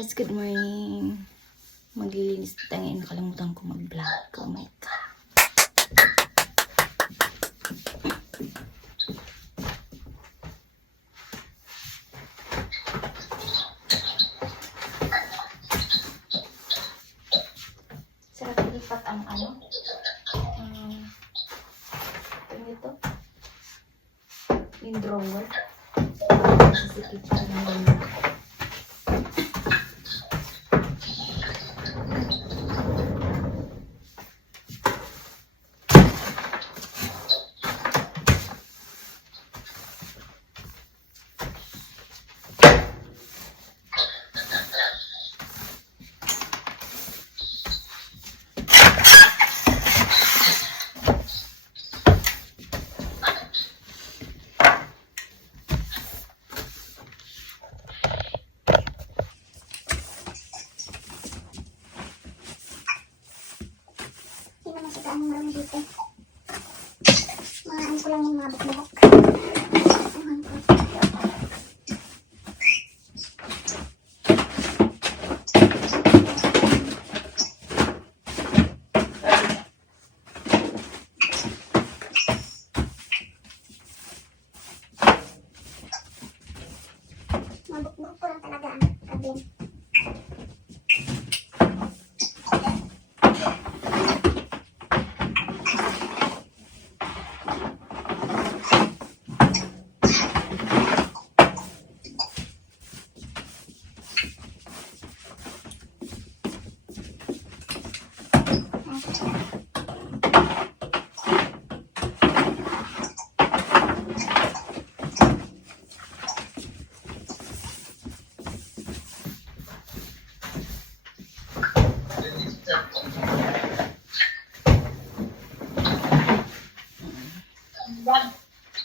guys, good morning. Maglilinis tayo ngayon. Nakalimutan ko mag-vlog. Oh my God. Sarap ilipat ang ito. Yung drawer. Sikip pa naman. Ang marami dito. Mga ko lang yung mga bukbuk. Mga bukbuk ko lang talaga ang kabin.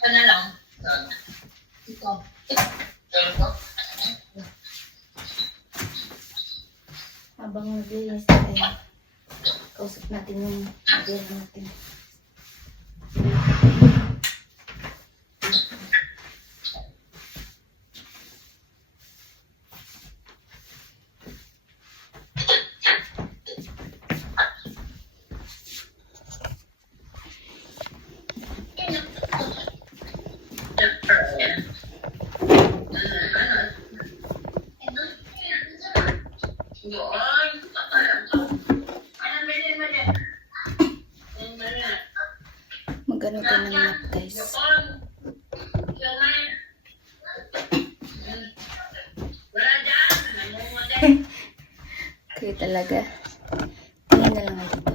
Ito na lang. Ito. Habang maglilinis tayo, kausap natin yung model natin. Magano ka ng map, guys. Kaya talaga. Tingnan na lang ito.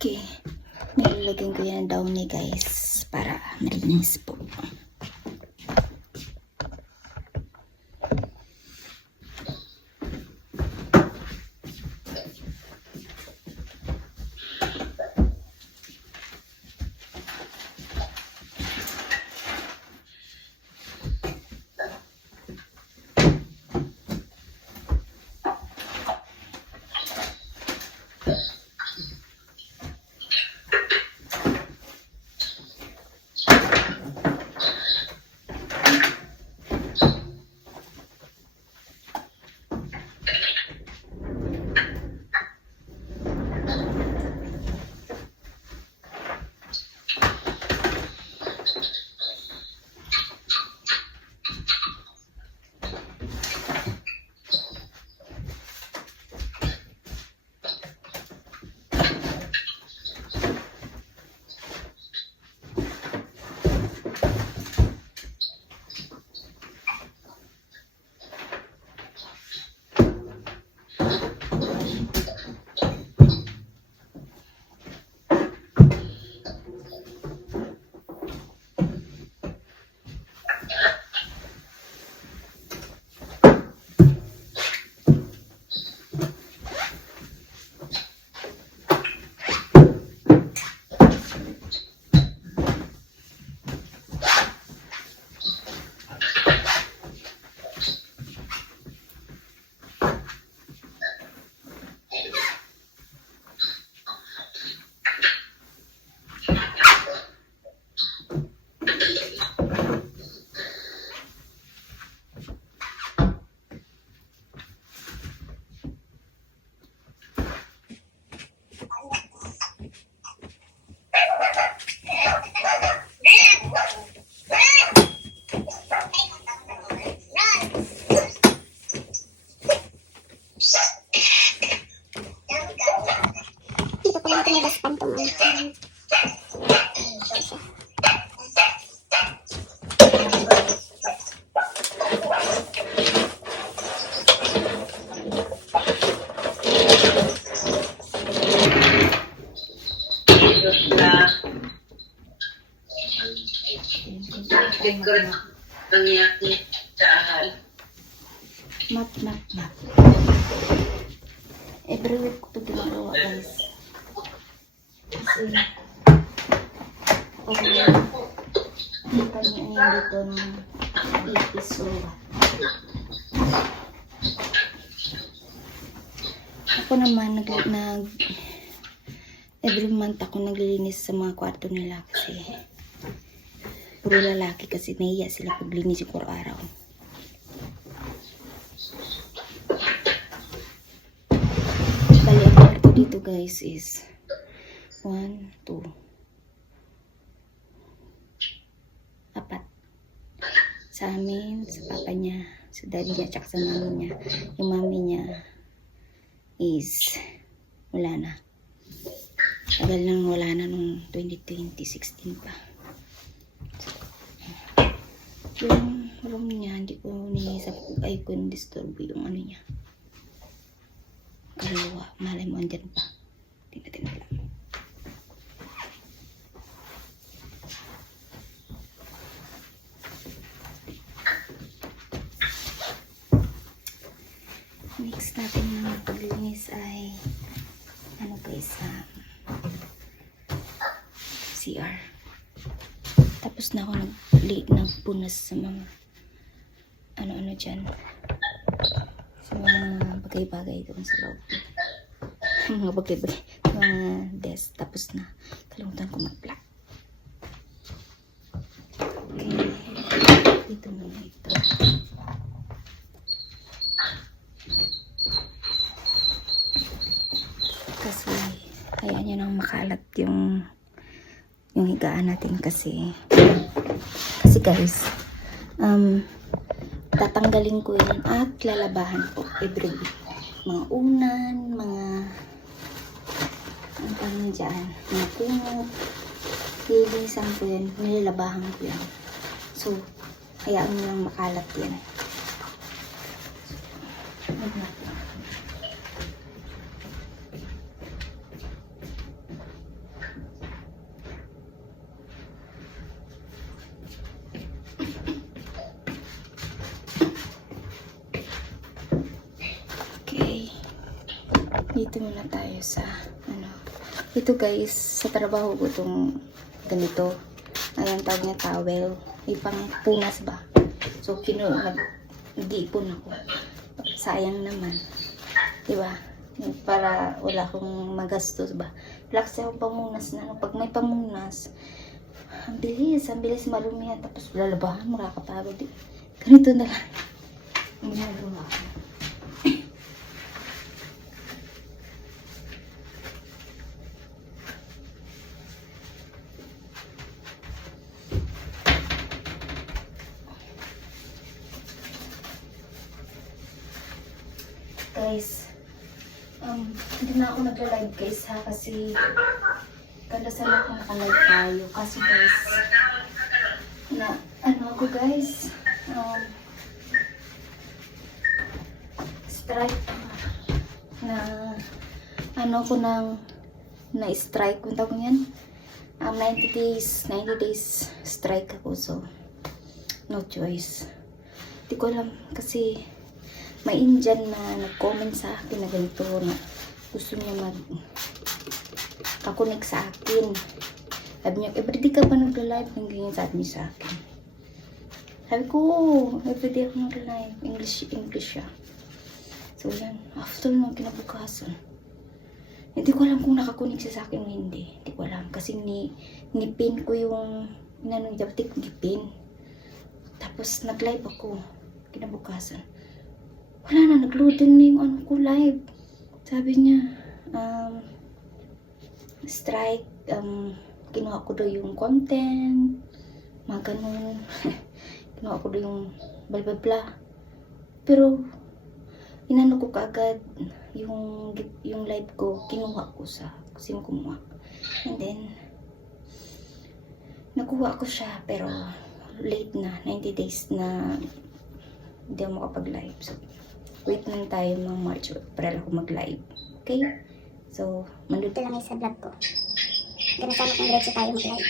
Okay. Nilalagyan ko yan ng downy, guys. Para malinis po. Secret nangyari sa ahal. Map. Every week ko ito ginagawa, guys. Kasi, pag kita niyo yung dito ng episode. Ako naman, every month ako naglilinis sa mga kwarto nila kasi puro lalaki kasi nahiya sila paglinis yung araw. Bali, ang kwarto dito guys is 1, 2, 4. Sa amin, sa papa niya, sa daddy niya, tsaka sa mami niya. Yung mami niya is wala na. Tagal nang wala na nung 2016 pa. Yung room niya, hindi ko niisap kung ay ko disturb yung ano niya. Kaliwa, malay mo andyan pa. Tingnan lang. Next natin na paglinis ay ano guys, CR. Tapos na ako nagpunas sa mga ano dyan, sa mga bagay-bagay doon sa loob. Mga bagay-bagay, mga desk. Tapos na, kalimutan ko mag-black. Okay, dito muna ito. Kasi hayaan nyo nang makalat yung higaan natin kasi guys, tatanggalin ko yan at lalabahan ko every week. Mga unan, mga ano pa na dyan, mga kumot, lilisan ko yan, nilalabahan ko yan. So hayaan nyo nang makalat yan. Dito muna tayo sa ito guys, sa trabaho ko itong ganito, ayan tawag niya towel, ipang punas ba, so nag-iipon ako, sayang naman, diba, para wala akong magastos ba, relax ako pamunas na, pag may pamunas ang bilis malumihan, tapos lalabahan, makakapagod, ganito na lang ang ginagawa ko. Guys, hindi na ako nagla-live guys ha, kasi kadasal ako naka-live tayo, kasi guys na ako guys, strike na ko na strike, kung tawag yan 90 days strike ako, so no choice. Hindi ko alam kasi may Indian na nag-comment sa akin na ganito, na gusto niya mag-connect sa akin. Sabi niya, everyday ka ba nag-live? Ang ganyan sabi niya sa akin. Sabi ko, everyday ako nag-live. English siya. So yan, after nung kinabukasan, hindi ko alam kung nakakunik siya sa akin o hindi. Hindi ko alam. Kasi ni-pin ko yung dapat gipin. Tapos nag-live ako kinabukasan. Wala na, nag-loading na yung ko live. Sabi niya, strike, kinuha ko daw yung content, mga ganun. Kinuha ko daw yung bla bla bla. Pero, inano ko kaagad yung live ko, kinuha ko sa sino kumuha. And then, nakuha ko siya, pero late na, 90 days na hindi ako makapag-live. So, wait lang tayo ng March or April ako mag-live. Okay? So, Ito lang sa vlog ko. Ganun sana kung diretso tayo mag-live.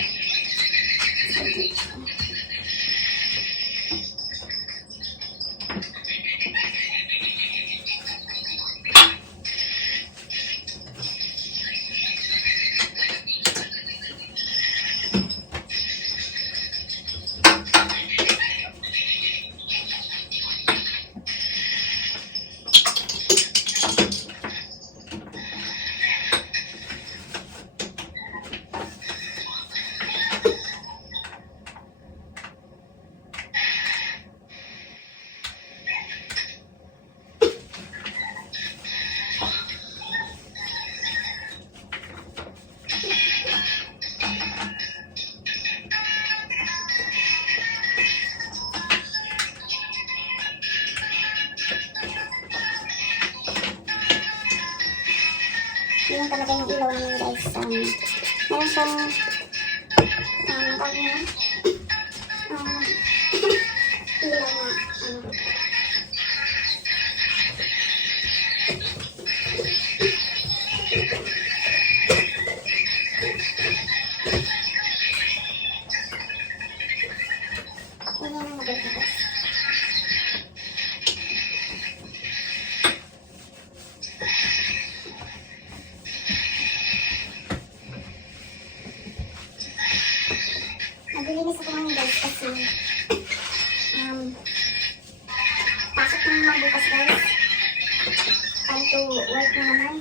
talaga yung ilaw namin guys. Meron siyang tawag niya, ilaw na yun yung maganda guys. Naglilinis ako ngayon guys kasi pasok na naman bukas guys. Time to work na naman.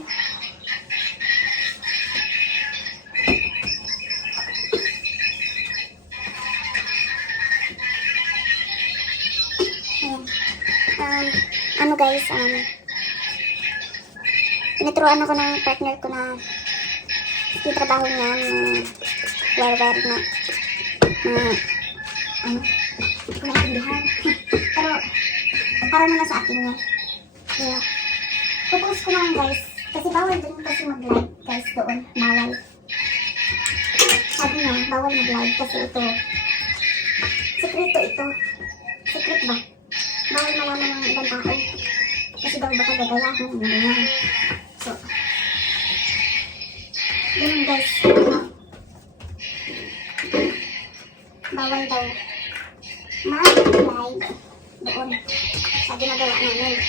Ayan. Ano guys, tinuturuan ako ng partner ko na yung trabaho niya wire-wire na hindi ko naintindihan. Pero para naman sa akin niya. Kaya pupost ko lang guys kasi bawal din kasi mag-live guys doon. Bawal. Sabi niya bawal mag-live kasi ito sekreto ito. Secret ba? Bawal malaman ng ibang tao kasi daw baka gagayahan ganyan. So ganun guys, bawal daw mag-live doon sa ginagawa namin.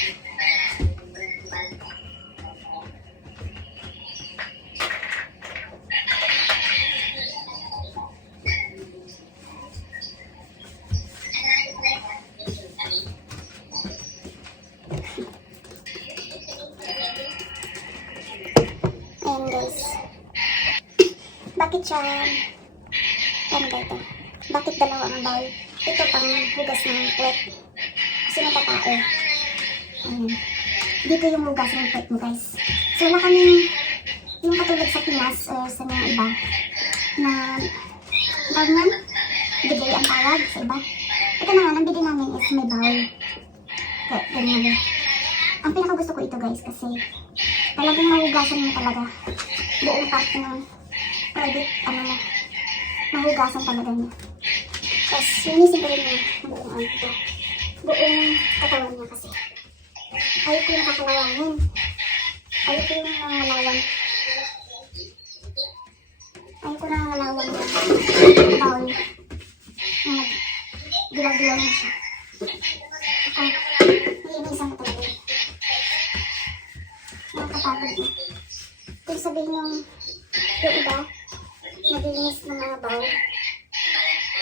Ayan guys, bakit siya ano ba ito? Bakit dalawa ang bowl? Ito pang hugas ng puwet kasi natatao. Dito yung hugas ng puwet mo guys. So wala kaming yung katulad sa Pinas o sa mga iba na ganyan, bigay ang tawag sa iba. Ito na nga, ang bigay namin is may bowl. Ganyan. Ang pinakagusto ko ito guys kasi talagang mahugasan mo talaga buong parte ng private mo. Mahugasan talaga niya. Tapos sinisin ko rin niya buong buong katawan niya kasi ayaw ko yung kakalawanin. Ayaw ko yung nangalawan. Ayaw ko nangalawan yung bowl na dilaw-dilaw na siya. Naiinisan ko talaga yun. Nakakapagod na. Kung sabihin yung iba naglinis ng mga bowl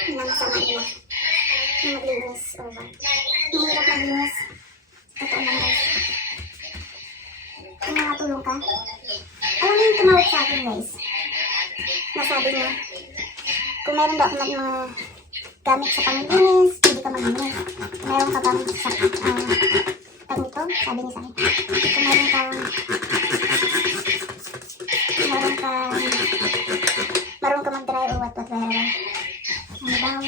na masama nila na maglinis o ba mahirap maglinis. Totoo lang guys. Kung makatulong ka, alam mo yung tumawag sa akin guys, nasabi niya kung meron daw ako mga gamit sa panglinis, hindi ka maglinis. Kung meron ka bang sa tag nito, sabi niya sa akin, kung meron ka marunong ka mag-dry or whatever. Ano daw?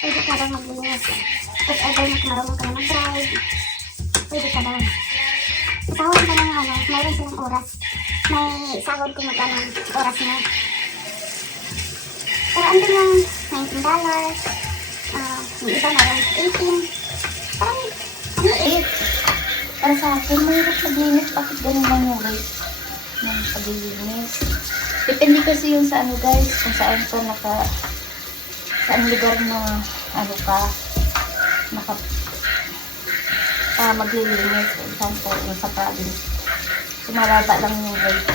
Pwede ka daw maglinis. If ever marunong ka na mag-dry, pwede ka daw. Sahod ka ng mayroon silang oras. May sahod kung magkano oras mo. Pero andun yung $19. Yung iba mayroon 18. Parang, Para sa akin, mahirap maglinis. Bakit ganun lang yung rate ng paglilinis? Depende kasi yung sa ano guys, kung saan ka saan lugar na ano ka maglilinis. For example, yung sa province. So, maraba lang yung rate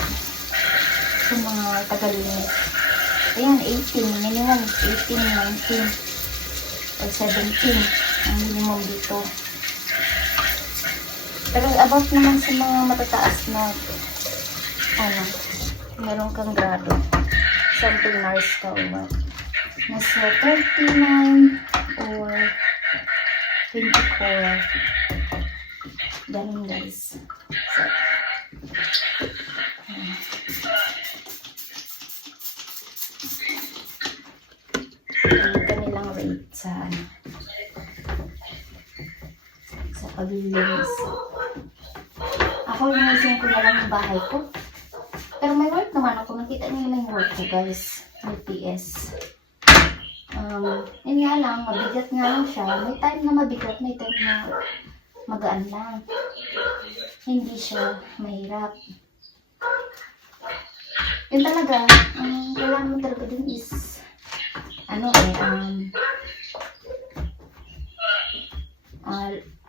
sa mga tagalinis. Ayan, 18. Minimum 18, 19, or 17 ang minimum dito. Pero about naman sa mga matataas na meron kang grado. Sample nurse ka o what. Nasa 39 or 24. Ganun guys. So, ang kanilang rate sa paglilinis. Ako linisin ko na lang yung bahay ko. Pero may work naman ako. Nakita niyo naman yung work ko, guys. May PS. Yun nga lang, mabigat nga lang siya. May time na mabigat, may time na magaan lang. Hindi siya mahirap. Yun talaga, kailangan mo talaga dun is,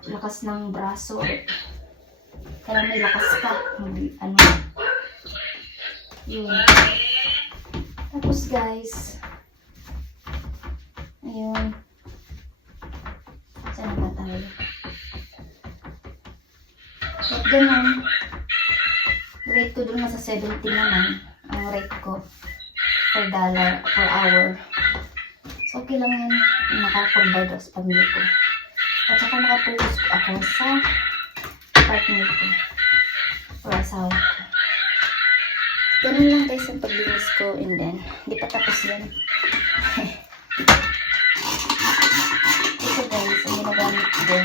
lakas ng braso. Kailangan may lakas ka. Yun. Tapos guys, ayun. Saan ba tayo? At ganun, rate ko dun nasa 70 naman. Ang rate ko per dollar, per hour. So, okay lang yan. Nakapag-provide ako sa pamilya ko. At saka nakatulog ako sa partner ko. O asawa ko. Ganun lang guys ang paglinis ko. And then, hindi pa tapos yan. Ito guys, ang ginagamit ko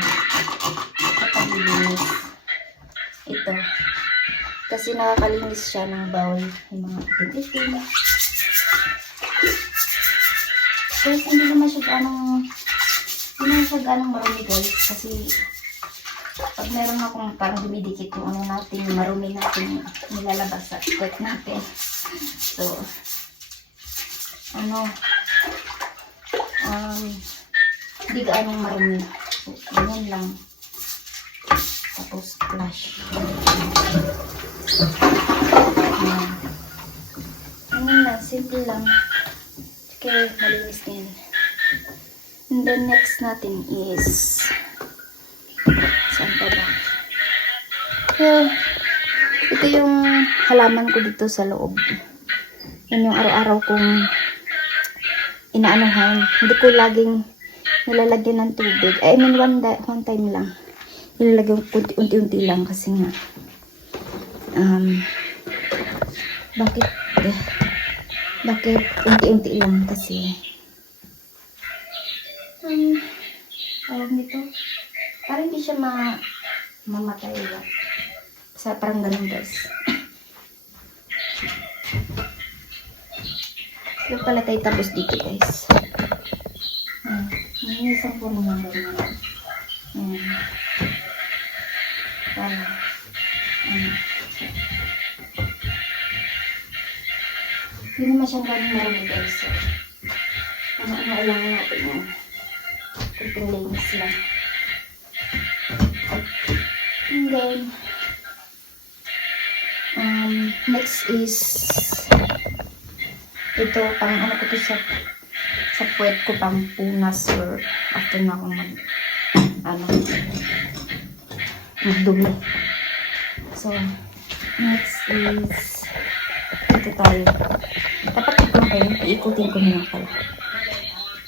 sa paglinis. Ito. Kasi nakakalinis siya ng bawal. Yung mga itim-itim. Guys, hindi naman siya ganong marumi guys. Kasi pag meron akong parang dumidikit yung natin, yung marumi natin, nilalabas sa puwet natin. So, hindi ganong marumi. So, ganyan lang. Tapos, flush. Ganyan lang, simple lang. Okay, malinis din. And then next natin is saan pa ba? So, ito yung halaman ko dito sa loob. Yan yung araw-araw kong inaanuhan. Hindi ko laging nilalagyan ng tubig. I mean, one time lang. Nilalagyan ko unti-unti lang kasi nga bakit unti-unti lang kasi tawag nito parang hindi siya mamatay ba sa parang ganun guys. So pala tayo tapos dito guys. May isang po naman ganyan. Hindi naman siyang ganun marami guys. So, ano lang natin yan. Kunting linis lang. And then, next is, ito, pang ano ko to sa puwet ko, pang punas or after na akong magdumi. So, next is, ito tayo. Dapat ito kayo, iikutin ko na pala.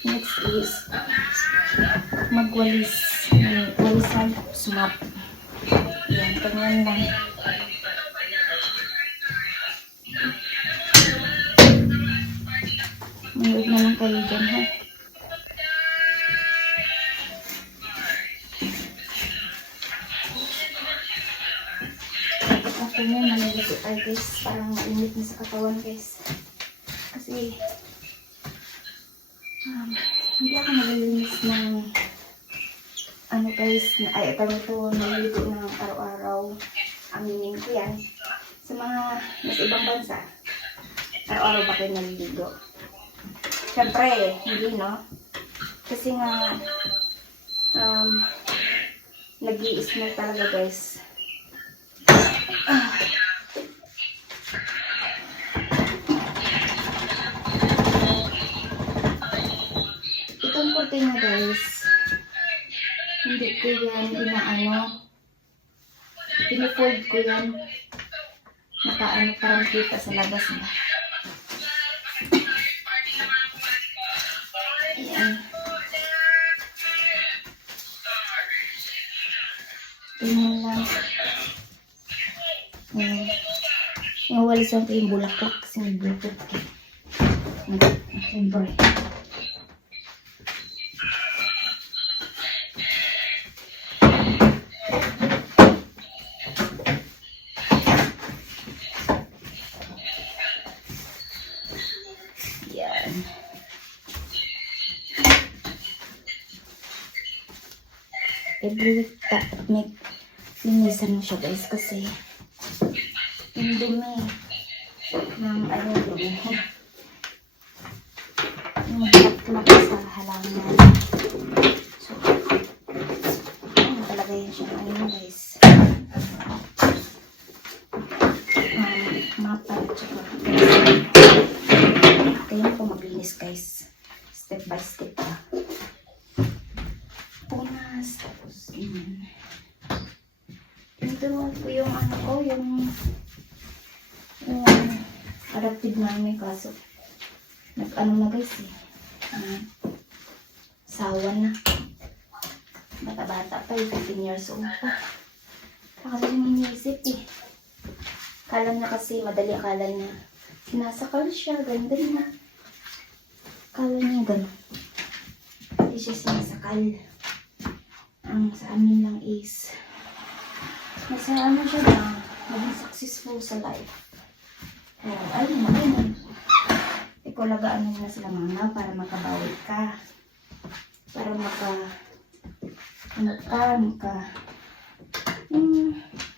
Next is, magwalis. Walisan, sumap. Yan, ganyan lang. Mayroon na lang kayo dyan, ha? After nyo, nalilito tayo guys. Parang mainit na sa katawan guys. Kasi, hindi ako nalilinis ng guys, nalilito ng araw-araw. Aminin ko yan. Sa mga nasa ibang bansa, araw-araw ba kayo naliligo? Siyempre, hindi, no? Kasi nga, nag-i-smell talaga, guys. Itong kurtina, guys, hindi ko yan pinifold ko yan. Parang kita sa labas na. Ayan. Tingnan lang. Ayan. Yung walisan ko yung bulaklak kasi may bluetooth ko. Nag-vibrate. every week dapat may linisan mo siya guys kasi yung dumi ng ano dumi. Yung black sa halaman. So, ano talaga yun siya ano guys. Mapa at saka kaya ko maglinis guys. Step by step pa. Punas. Tapos yun. Ito po yung ano ko, yung adopted namin kaso nag-ano na guys eh. Sawa na. Bata-bata pa, 15 years old pa. Kasi yung iniisip eh. Akala niya kasi, madali akala niya. Sinasakal siya, ganda na. Akala niya gano'n. Hindi siya sinasakal. Ang sa amin lang is, nasa ano siya na, maging successful sa life. Ayun. Ikaw lagaan mo na sila mama para makabawi ka. Para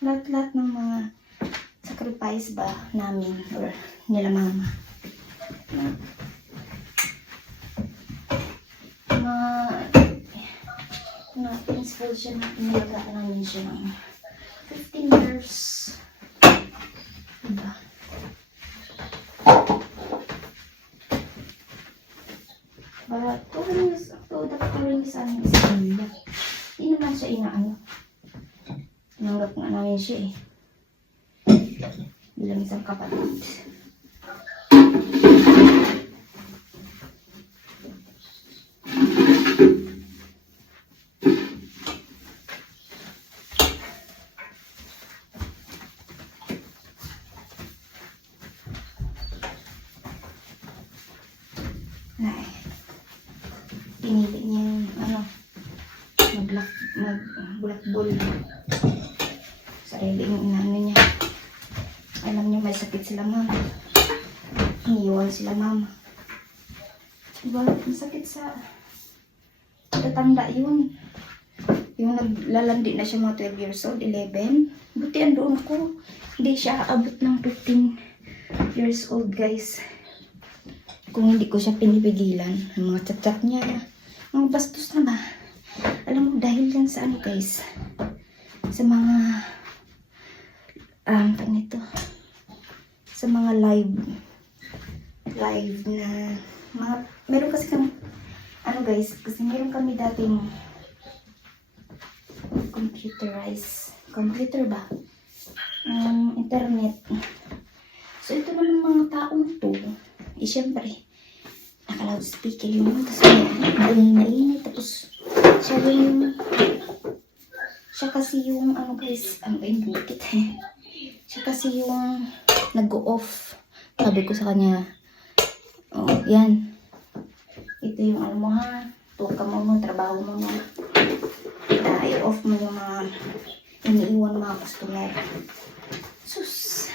lahat-lahat ng mga sacrifice ba namin or nila mama. Na-inspire siya na nilagaan namin siya ng 15 years. Diba? Para 2 years, dapat 2 years sa amin isa kanila. Hindi naman siya inaano. Tinanggap nga namin siya eh. Bilang isang kapatid. Pinili niya yung magbulakbol sarili yung inano niya. Alam niya may sakit sila mama, iniiwan sila mama, diba? Masakit sa tatanda yun. Yung naglalandi na siya mga 12 years old, 11, buti andoon ko, hindi siya aabot ng 15 years old guys. Kung hindi ko siya pinipigilan, ang mga chat-chat niya, mga bastos na ba? Alam mo, dahil yan sa ano guys, sa mga, sa mga live na, mga, meron kasi kami, ano guys, kasi meron kami dating computer ba? Internet. So, ito naman mga taong to, siyempre, naka-loudspeaker yung kasi maingay, tapos siya kasi yung ano guys, ano ba yung bukit eh. Siya kasi yung nag-go-off. Sabi ko sa kanya, oh, yan. Ito yung ano mo ha, tuka mo mo, trabaho mo mo. I-off mo yung mga iniiwan mga customer. Sus!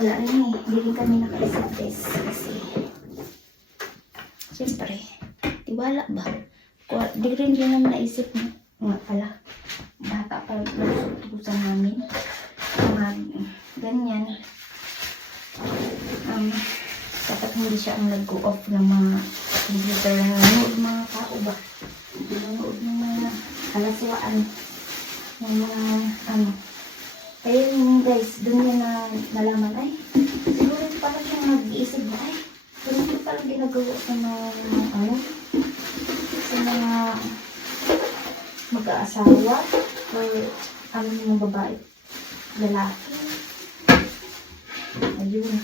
Wala rin eh, hindi rin kami naka-receive this kasi siyempre, tiwala ba? Di rin naman naisip mo. Nga pala, bata pa lusutusan namin. Ganyan. Dapat hindi siya ang nag-go-off ng mga computer na nanonood mga tao ba? Nanonood ng mga kalasiwaan ng mga Kaya yung guys, dun niya na nalaman, ay, siguro pala siyang nag-iisip ba, ay, siguro pala ginagawa sa mga, sa mga mag-aasawa, or yung babae, lalaki. Ayun.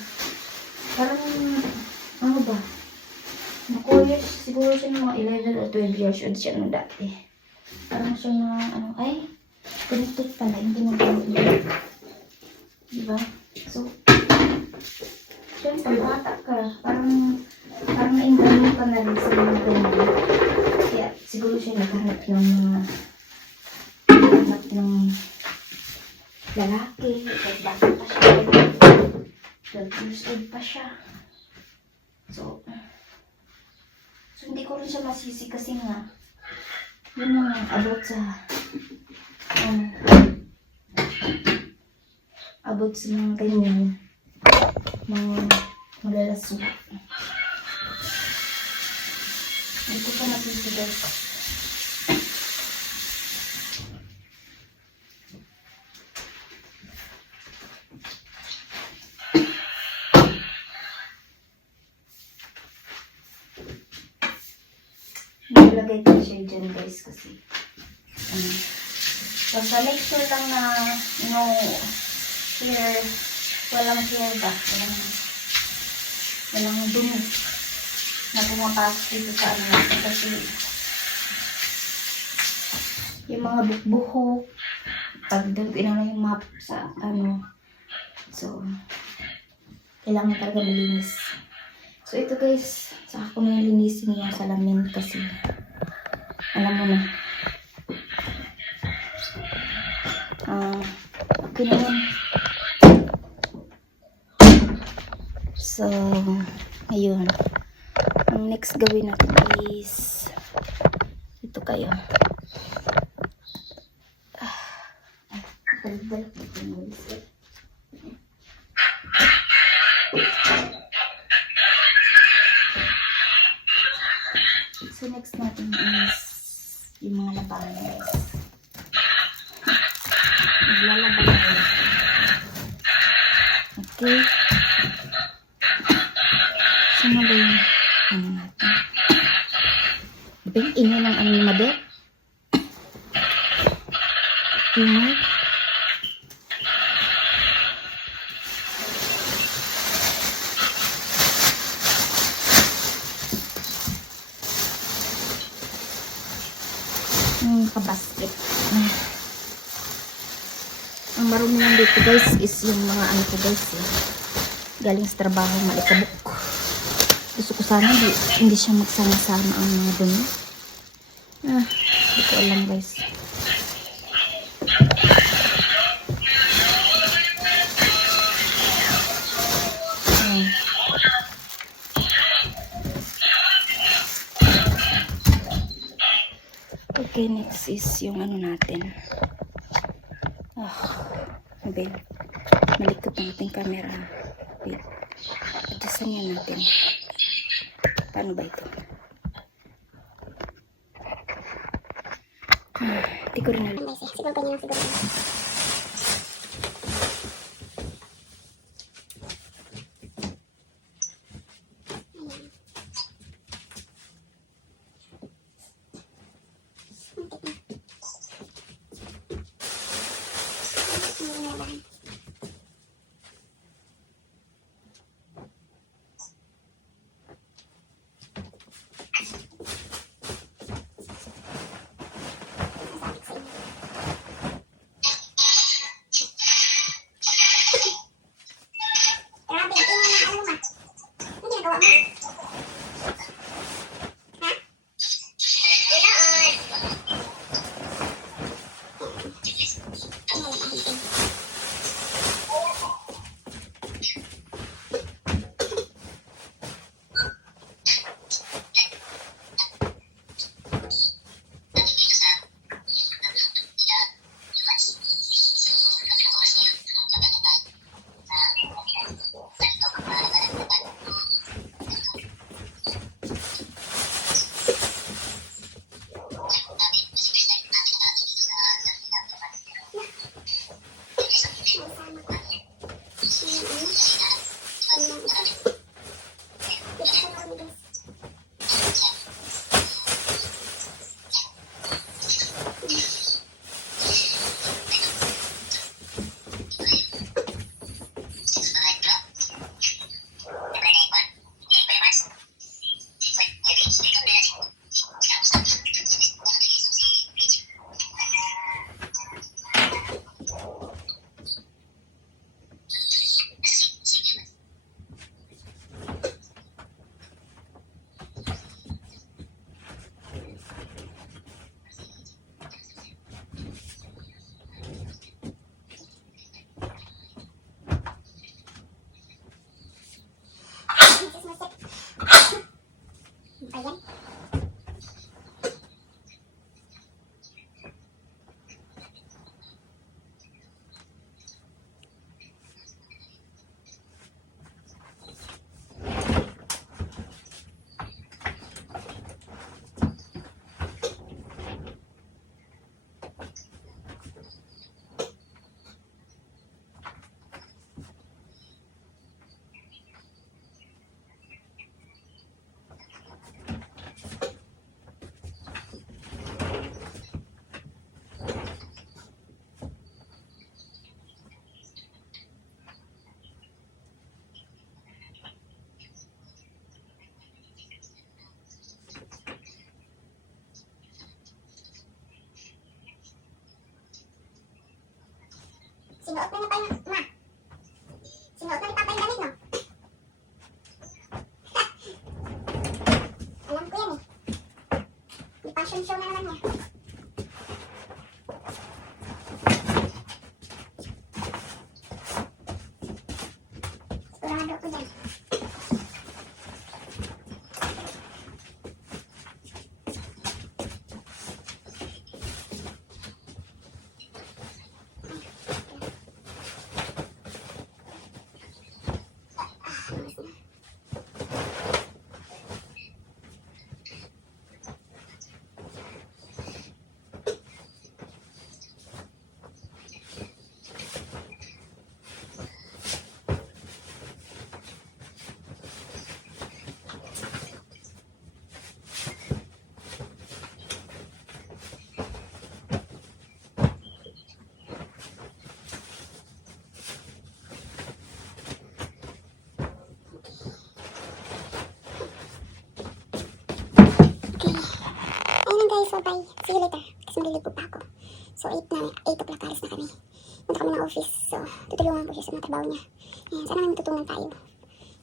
Parang, ano ba, years, siguro siya ng mga 11 or 12 years old siya nung dati. Parang siya na, ay, ganito pala, hindi mo ganito. Diba? So, siyempre, bata ka. Parang na-enjoy ka na rin sa mga ganyan. Kaya, siguro siya naghanap ng lalaki. Kahit bata pa siya. 12 years old pa siya. So, hindi ko rin siya masisi kasi nga, Yun na, about sa, about sa mga ganyan, mga malalaso. Ito pa natin ito guys. Nilagay ko siya dyan guys kasi basta make sure lang na no hair, walang hair ba, walang dumi na pumapasok dito sa ano natin kasi yung mga bukbuhok pag inano yung map sa ano, so kailangan talaga malinis. So ito guys, saka ko na linisin yung salamin kasi alam mo na okay na yun. So ayun, ang next gawin natin is ito kayo. Balik-balik dito yung guys. So next natin is yung mga labahan guys. Maglalaban tayo. Okay. Saan ba yung ano natin? Diba yung ingay ng ano ni Mabel? Ingay? Kabasket. Ang marumi lang dito guys is yung mga ano ko guys galing sa trabaho, malikabok. Gusto ko sana hindi siya magsama-sama ang mga dumi. Hindi ko alam guys. Okay, next is yung ano natin. Wait. Malikot ang ating camera. Wait. Adjustan yan natin. Paano ba ito? Hindi ko rin alam. Siguro ganyan, siguro. Sinuot na niya pa yung, ma. Sinuot na ni Papa yung damit, no? Alam ko yan eh. May fashion show na naman niya. Sigurado ko dyan. Ayun lang guys, so bye. See you later. Kasi maliligo pa ako. So 8 o'clock alis na kami. Punta kami ng office. So tutulungan ko siya sa mga trabaho niya. Ayan, sana may matutunan tayo.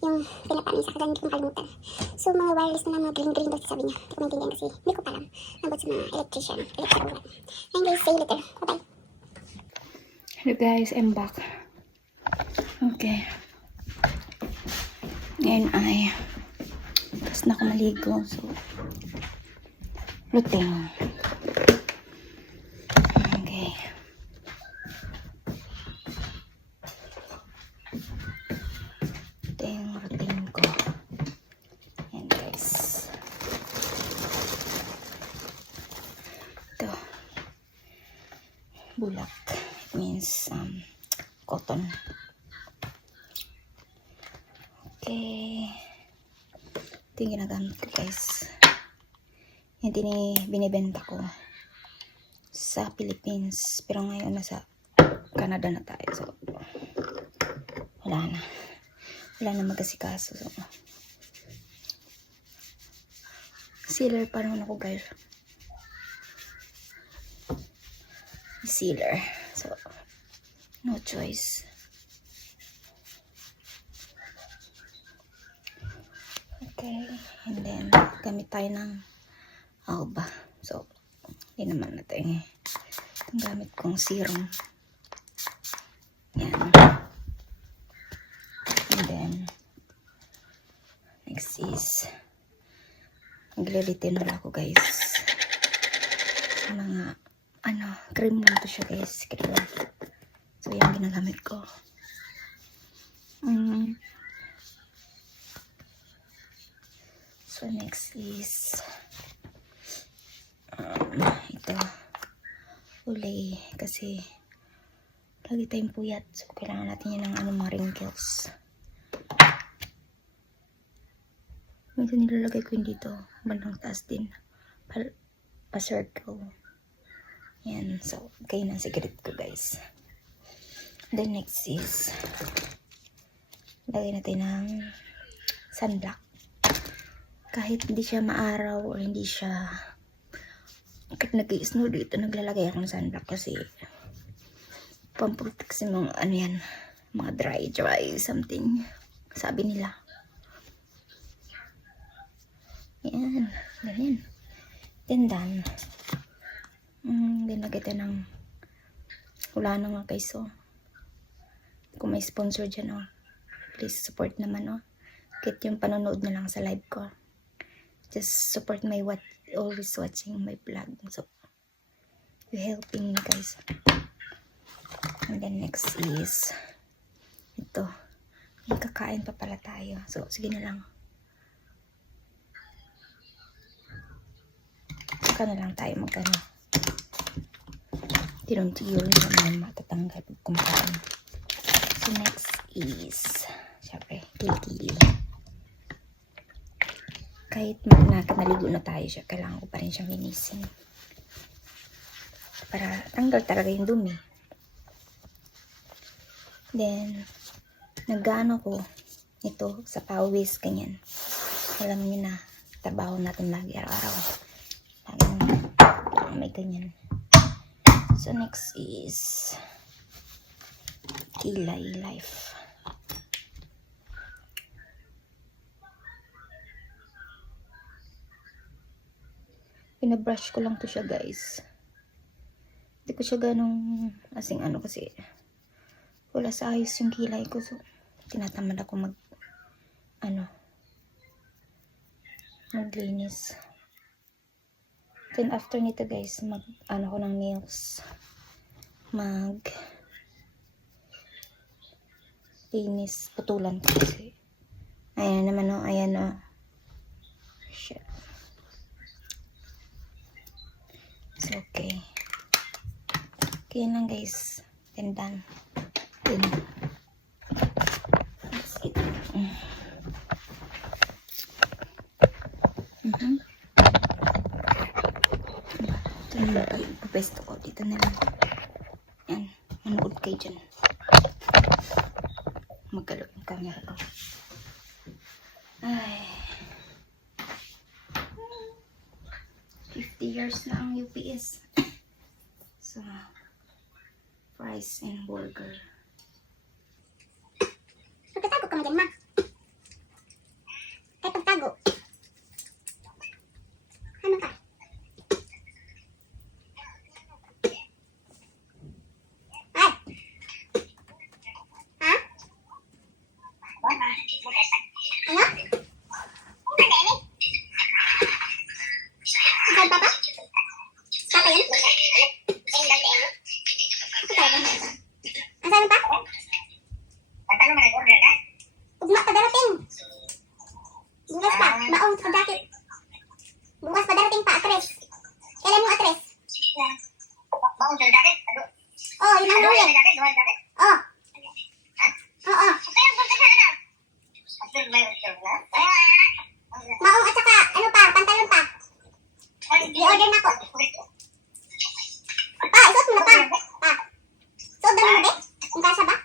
Yung pinapanin sa akin, hindi ko kalimutan. So mga wireless na lang, mga green daw sabi niya. Hindi ko maintindihan kasi hindi ko pa alam. About sa mga electrician, electrical. Ayun guys, see you later. Bye bye. Hello guys, I'm back. Okay. Ngayon ay tapos na ako maligo. So, routine. Okay. Ito yung routine ko. Ayan guys. Ito. Bulak. It means cotton. Okay. Ito yung ginagamit ko guys. Yung binibenta ko sa Philippines. Pero ngayon nasa Canada na tayo. So, wala na. Wala na mag-asikaso. So, sealer pa naman ako guys. Sealer. So, no choice. Okay. And then, gamit tayo ng Alba. So, hindi naman natin itong gamit kong serum. Yan. And then, next is, naglilitin na ako guys. Mga, cream lang to siya guys. Cream. So, yan ginagamit ko. So, next is, ito, ulay. Kasi, lagi tayong puyat. So, kailangan natin yan ng mga wrinkles. Minsan nilalagay ko yun dito. Bandang taas din. Pa-circle. Yan. So, kayo ng secret ko guys. Then next is, lagay natin ng sunblock. Kahit hindi siya maaraw or hindi siya kahit nag-i-snow dito, naglalagay ako ng sunblock kasi pamprotect sa mga yan, mga dry something, sabi nila. Yan, ganyan. Then done. Then lagay tayo ng, wala na nga guys, so kung may sponsor dyan, please support naman, kahit yung panonood na lang sa live ko. Just support my always watching my vlog. So, you helping me guys. And then next is, ito. May kakain pa pala tayo. So, sige na lang. Saka na lang tayo magkano. Tirong-tiro naman matatanggal pag kumakain. So, next is, syempre, kilikili. Kahit naligo na tayo siya, kailangan ko pa rin siyang linisin. Para tanggal talaga yung dumi. Then, nag-ano ko ito sa pawis, ganyan. Alam niyo na, trabaho natin lagi araw-araw. Lagi may ganyan. So, next is, Kilay Life. Pinabrush ko lang to siya, guys. Hindi ko siya ganong asing ano kasi wala sa ayos yung kilay ko. So, tinatamad ako maglinis. Then, after nito, guys, ko ng nails. Linis, putulan ko kasi. Ayan naman, oh. Ayan, oh. Shit. It's okay. Okay lang, guys. Then, done. Then, let's get it. Ito na magpapesto ko. Dito na lang. Yan. Manood kayo dyan. Magkalo yung camera ko. Ay. 50 years na ang UPS. So, fries and burger. Magkatago ka mo dyan, ma. Kahit pagtago. Ano ka? Ay! Ha? Ano? Ikaw ba ba? Papa yun? Ako tayo ba? Ang sabi pa? Ugma pa darating. Bukas pa. Baong sa jacket. Bukas pa darating pa, atres. Kailan yung atres? Oh, yun ang huli. Oh. Oo. Maong at saka, ano pa, pantalon pa. I-order na ko. Pa, isuot mo na pa. Pa. Suot mo na ba? Kung kasya ba?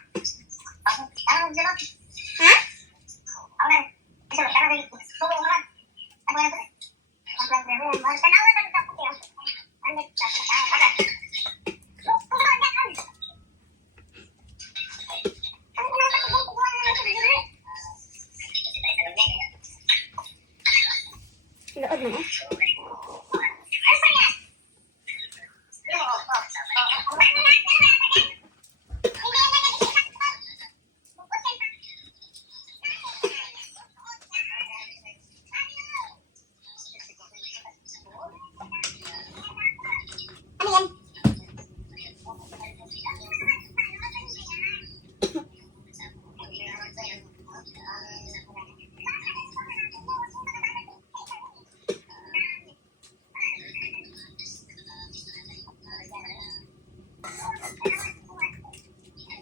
Ha? Lood mo na. Ano yan?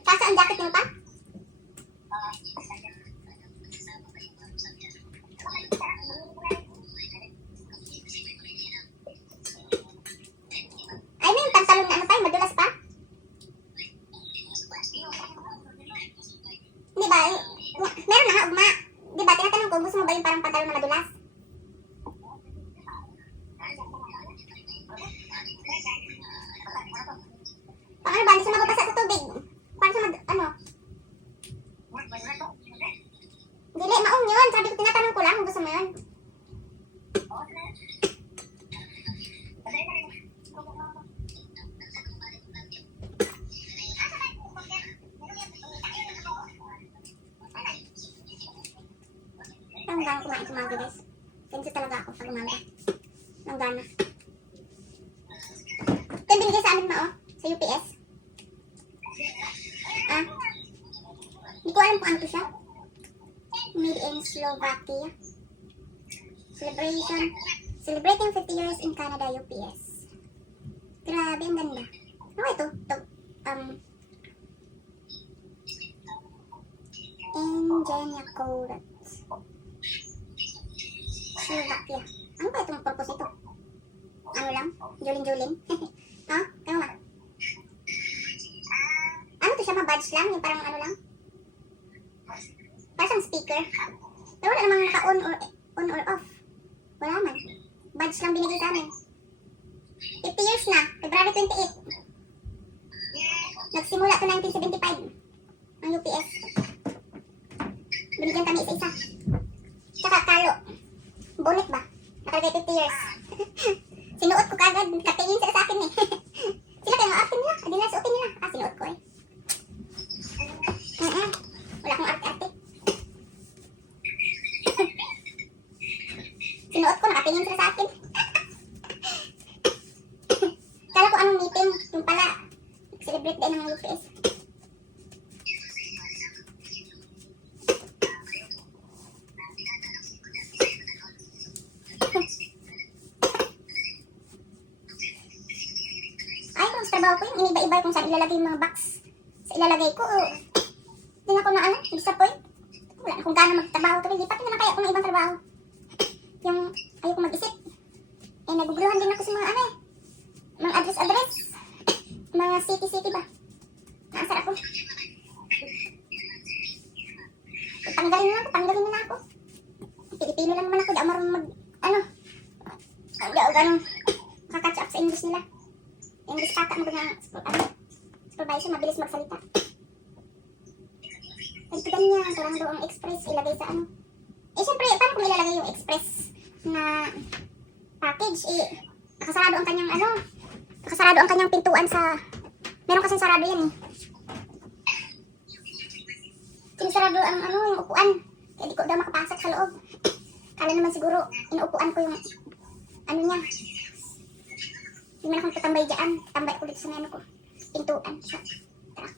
Kasa ang jacket mo pa? Ay, may pantalon na ano pa, madulas pa? Hindi ba? Meron na nga, ugma. Di ba, tinatanong ko, gusto mo ba yung parang pantalon na madulas? Pang ano ba, hindi siya mababasa sa tubig. Parang siya Dili, maong yun. Sabi ko, tinatanong ko lang kung gusto mo yun. Ang gana kumain sa umaga, guys. Sensi talaga ako pag umaga. Ang gana. Ito yung binigay sa amin, ma, oh. Sa UPS. Ah. Hindi ko alam kung ano to siya. Made in Slovakia. Celebrating 50 years in Canada, UPS. Grabe, ang ganda. Ano ito? Ingenia Corat. Slovakia. Ano ba itong purpose ito? Ano lang? Julin-julin? Ha? Ano nga? Ano to siya? Ma-badge lang? Yung parang ano lang? Parang speaker. Pero wala namang naka-on or off. Wala man. Badge lang binigay sa amin. 50 years na. February 28. Nagsimula to 1975. yung iniba-iba kung saan ilalagay yung mga box. Sa ilalagay ko, hindi na ako na disappoint. Wala na kung gano'n magtrabaho. Pero lipat na lang kaya ako ng ibang trabaho. Yung ayoko mag-isip. Eh, naguguluhan din ako sa mga mga address. Mga city ba? Naasar ako. Tanggalin na ako. Pilipino lang naman ako, di ako marunong di ako ganun kakatch up sa English nila. English kata mo na supervisor, mabilis magsalita. Nagtugan niya, parang daw ang express ilagay sa syempre, paano kung ilalagay yung express na package? Nakasarado ang kanyang pintuan sa, meron kasing sarado yan sinisarado ang yung upuan. Kaya di ko daw makapasok sa loob. Kala naman siguro, inuupuan ko yung niya. Hindi man akong tatambay dyan. Tambay ako dito sa ko. Pintuan. Sa truck.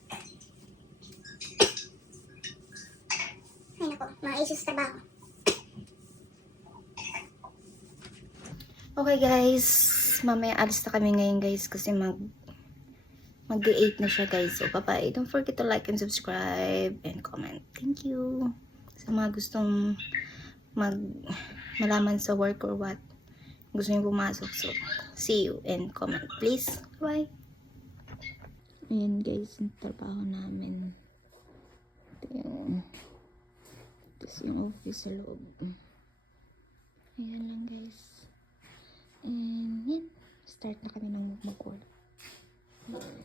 Ay nako, mga issues sa trabaho. Okay guys, mamaya alis na kami ngayon guys kasi mag-8 na siya guys. So bye-bye. Don't forget to like and subscribe and comment. Thank you. Sa mga gustong malaman sa work or what, gusto niyo pumasok. So see you and comment please. Bye. Ayan guys, yung trabaho namin. Ito yung office sa loob. Ayan lang guys. And yan, start na kami ng mag-work.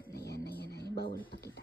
Ayan. Bawal pa kita.